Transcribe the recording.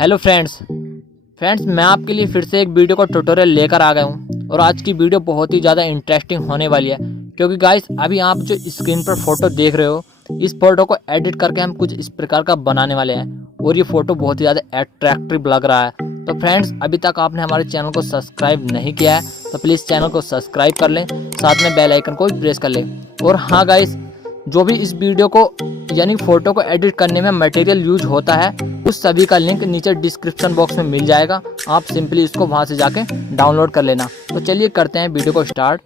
Hello friends मैं आपके लिए फिर से एक वीडियो का ट्यूटोरियल लेकर आ गया हूँ और आज की वीडियो बहुत ही ज़्यादा इंटरेस्टिंग होने वाली है क्योंकि गाइस अभी आप जो स्क्रीन पर फोटो देख रहे हो इस फोटो को एडिट करके हम कुछ इस प्रकार का बनाने वाले हैं और ये फोटो बहुत ही ज़्यादा अट्रैक्टिव लग रहा है। तो फ्रेंड्स अभी तक आपने हमारे चैनल को सब्सक्राइब नहीं किया है तो प्लीज़ चैनल को सब्सक्राइब कर लें, साथ में बेल आइकन को भी प्रेस कर लें। और हाँ गाइस, जो भी इस वीडियो को यानी फोटो को एडिट करने में मटेरियल यूज होता है उस सभी का लिंक नीचे डिस्क्रिप्शन बॉक्स में मिल जाएगा। आप सिंपली इसको वहां से जाके डाउनलोड कर लेना। तो चलिए करते हैं वीडियो को स्टार्ट।